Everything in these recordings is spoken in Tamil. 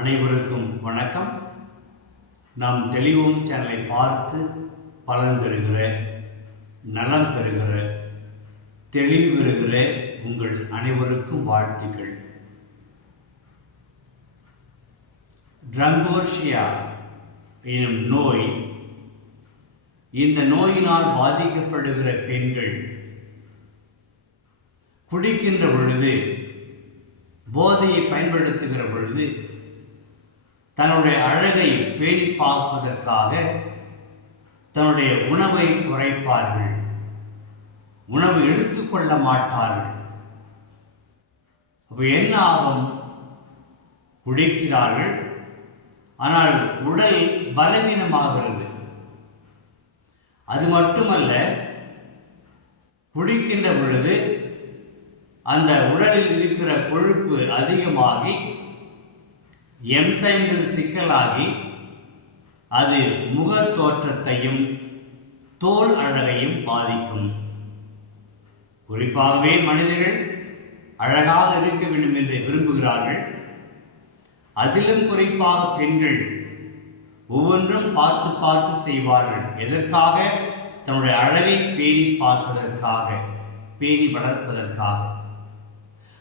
அனைவருக்கும் வணக்கம். நாம் தெளிவோம் சேனலை பார்த்து பலன் பெறுகிற நலம் பெறுகிற தெளிவு பெறுகிற உங்கள் அனைவருக்கும் வாழ்த்துக்கள். ட்ரங்கோர்ஷியா எனும் நோய் இந்த நோயினால் பாதிக்கப்படுகிற பெண்கள் குடிக்கின்ற பொழுது போதையை பயன்படுத்துகிற பொழுது தன்னுடைய அழகை பேணி பார்ப்பதற்காக தன்னுடைய உணவை குறைப்பார்கள் உணவு எடுத்துக்கொள்ள மாட்டார்கள். அப்போ என்ன ஆகும்? குடிக்கிறார்கள். ஆனால் உடல் பலவீனமாகிறது. அது மட்டுமல்ல குடிக்கின்ற பொழுது அந்த உடலில் இருக்கிற கொழுப்பு அதிகமாகி எம்சைன்கள் சிக்கலாகி அது முக தோற்றத்தையும் தோல் அழகையும் பாதிக்கும். குறிப்பாகவே மனிதர்கள் அழகாக இருக்க வேண்டும் என்று விரும்புகிறார்கள். அதிலும் குறிப்பாக பெண்கள் ஒவ்வொன்றும் பார்த்து பார்த்து செய்வார்கள். எதற்காக? தன்னுடைய அழகை பேணி பார்ப்பதற்காக பேணி வளர்ப்பதற்காக.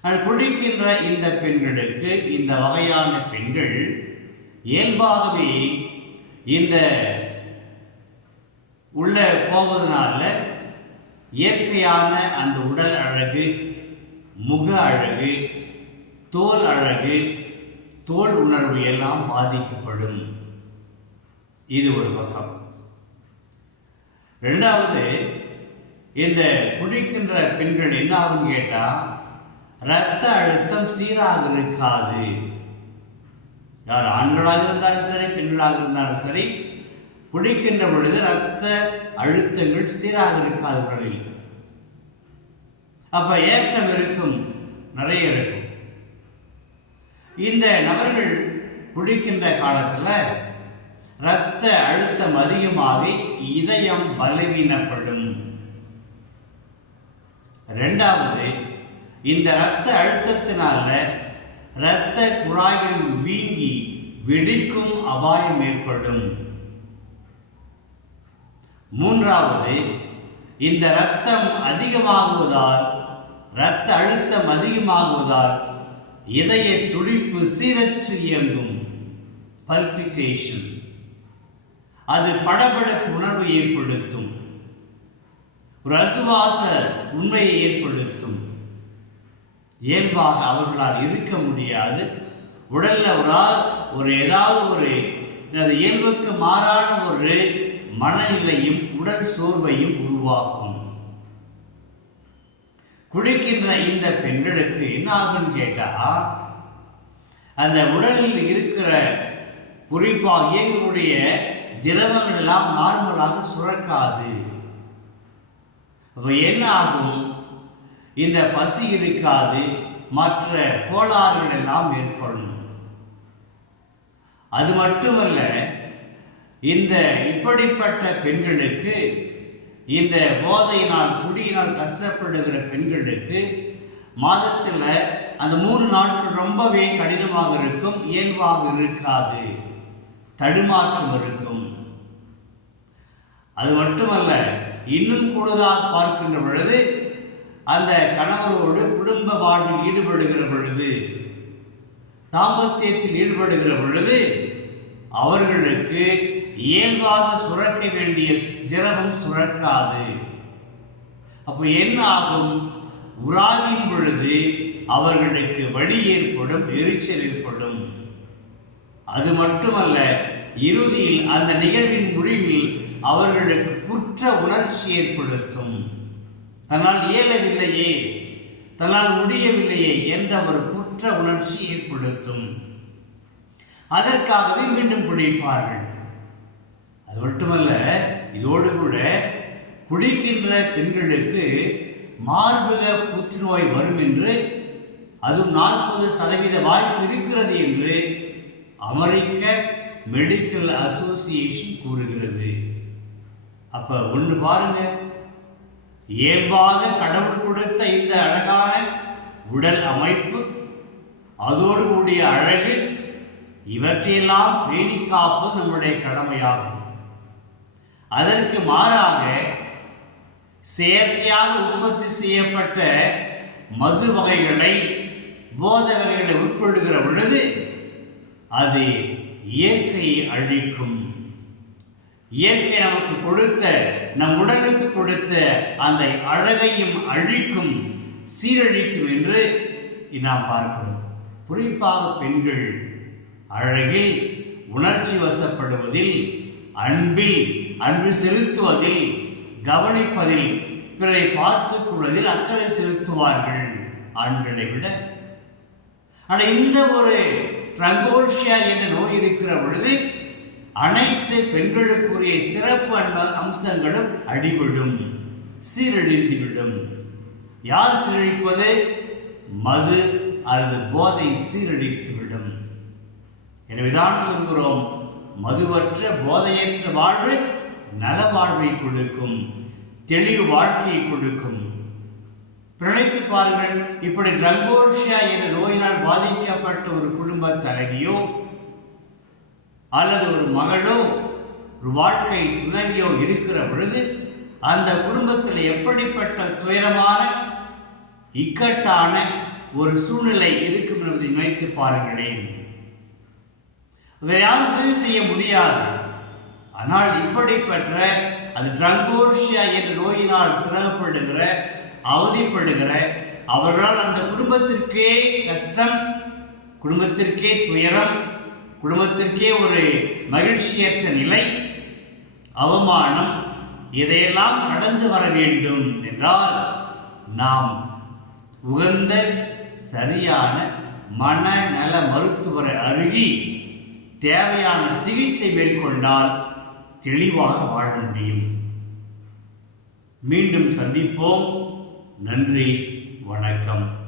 ஆனால் குடிக்கின்ற இந்த பெண்களுக்கு இந்த வகையான பெண்கள் இயல்பாகவே இந்த உள்ளே போவதனால இயற்கையான அந்த உடல் அழகு முக அழகு தோல் அழகு தோல் உணர்வு எல்லாம் பாதிக்கப்படும். இது ஒரு பக்கம். ரெண்டாவது இந்த குடிக்கின்ற பெண்கள் என்ன ஆகும் கேட்டால் ரத்த அழுத்தம் சீராக இருக்காது யார் ஆண்களாக இருந்தாலும் சரி பெண்களாக இருந்தாலும் சரி குடிக்கின்ற பொழுது ரத்த அழுத்தங்கள் சீராக இருக்காது உடலில். அப்ப ஏற்றம் இருக்கும் நிறைய இருக்கும். இந்த நபர்கள் குடிக்கின்ற காலத்துல இரத்த அழுத்தம் அதிகமாகி இதயம் பலவீனப்படும். ரெண்டாவது இந்த இரத்த அழுத்தத்தினால இரத்த குழாய்கள் வீங்கி வெடிக்கும் அபாயம் ஏற்படும். மூன்றாவது இந்த இரத்தம் அதிகமாகுவதால் இரத்த அழுத்தம் அதிகமாகுவதால் இதய துடிப்பு சீரற்று இயங்கும். பல்பிட்டேஷன் அது படபடப்பு உணர்வை ஏற்படுத்தும். ஒரு அசுவாச உண்மையை ஏற்படுத்தும். இயல்பாக அவர்களால் இருக்க முடியாது. உடல்ல ஒரு ஒரு ஏதாவது ஒரு இயல்புக்கு மாறான ஒரு மனநிலையும் உடல் சோர்வையும் உருவாக்கும். குடிக்கின்ற இந்த பெண்களுக்கு என்ன ஆகும்னு கேட்டால் அந்த உடலில் இருக்கிற குறிப்பாக இயங்கக்கூடிய திரவங்கள் எல்லாம் நார்மலாக சுரக்காது. அப்போ என்ன ஆகும்? இந்த பசி இருக்காது மற்ற கோளாறுகள் எல்லாம் ஏற்படும் அது மட்டுமல்ல இந்த இப்படிப்பட்ட பெண்களுக்கு இந்த போதையினால் குடியினால் கஷ்டப்படுகிற பெண்களுக்கு மாதத்தில் அந்த மூணு நாட்கள் ரொம்பவே கடினமாக இருக்கும் இயல்பாக இருக்காது. தடுமாற்றம் இருக்கும். அது மட்டுமல்ல இன்னும் கூடுதலாக பார்க்கின்ற பொழுது அந்த கணவரோடு குடும்ப வாழ்வில் ஈடுபடுகிற பொழுது தாம்பத்தியத்தில் ஈடுபடுகிற பொழுது அவர்களுக்கு இயல்பாக சுரக்க வேண்டிய திரவம் சுரக்காது. அப்போ என்ன ஆகும்? உராவின் பொழுது அவர்களுக்கு வழி ஏற்படும் எரிச்சல் ஏற்படும். அது மட்டுமல்ல இறுதியில் அந்த நிகழ்வின் முடிவில் அவர்களுக்கு குற்ற உணர்ச்சி ஏற்படுத்தும். தன்னால் இயலவில்லையே தன்னால் முடியவில்லையே என்ற ஒரு குற்ற உணர்ச்சி ஏற்படுத்தும். அதற்காகவே மீண்டும் குடிப்பார்கள். அது மட்டுமல்ல இதோடு கூட குடிக்கின்ற பெண்களுக்கு மார்பக புற்றுநோய் வரும் என்று அதுவும் நாற்பது சதவீத வாய்ப்பு இருக்கிறது என்று அமெரிக்க மெடிக்கல் அசோசியேஷன் கூறுகிறது. அப்போ ஒன்று பாருங்கள் இயல்பாக கடவுள் கொடுத்த இந்த அழகான உடல் அமைப்பு அதோடு கூடிய அழகு இவற்றையெல்லாம் பேணி காப்பது நம்முடைய கடமையாகும். அதற்கு மாறாக செயற்கையாக உற்பத்தி செய்யப்பட்ட மது வகைகளை போதை வகைகளை உட்கொள்ளுகிற பொழுது அது இயற்கையை அழிக்கும். இயற்கை நமக்கு கொடுத்த நம் உடலுக்கு கொடுத்த அந்த அழகையும் அழிக்கும் சீரழிக்கும் என்று நாம் பார்க்கிறோம். குறிப்பாக பெண்கள் அழகில் உணர்ச்சி வசப்படுவதில் அன்பில் அன்பு செலுத்துவதில் கவனிப்பதில் பிறரை பார்த்துக் கொள்வதில் அக்கறை செலுத்துவார்கள் ஆண்களை விட. ஆனால் இந்த ஒரு ட்ரங்கோர்ஷியா என்ற நோய் இருக்கிற பொழுது அனைத்து பெண்களுக்குரிய சிறப்பு அன்ப- அம்சங்களும் அடிபடும் சீரழிந்துவிடும். யார் சீரழிப்பது? மது அல்லது போதை சீரழித்துவிடும். எனவேதான் சொல்கிறோம் மதுவற்ற போதையற்ற வாழ்வு நல வாழ்வை கொடுக்கும் தெளிவு வாழ்க்கையை கொடுக்கும். பிணைத்து பாருங்கள் இப்படி ரங்கோர்ஷியா என்ற நோயினால் பாதிக்கப்பட்ட ஒரு குடும்ப தலைவியோ அல்லது ஒரு மகளோ ஒரு வாழ்க்கை துணைவியோ இருக்கிற பொழுது அந்த குடும்பத்தில் எப்படிப்பட்ட துயரமான இக்கட்டான ஒரு சூழ்நிலை இருக்கும் என்பதை நினைத்து பாருங்களேன். வேறு யாரும் உதவி செய்ய முடியாது. ஆனால் இப்படிப்பட்ட அது ட்ரங்கோர்ஷியா என்ற நோயினால் சிரமப்படுகிற அவதிப்படுகிற அவர்களால் அந்த குடும்பத்திற்கே கஷ்டம் குடும்பத்திற்கே துயரம் குடும்பத்திற்கே ஒரு மகிழ்ச்சியற்ற நிலை அவமானம் இதையெல்லாம் கடந்து வர வேண்டும் என்றால் நாம் உகந்த சரியான மனநல மருத்துவரை அருகி தேவையான சிகிச்சை மேற்கொண்டால் தெளிவாக வாழ முடியும். மீண்டும் சந்திப்போம். நன்றி. வணக்கம்.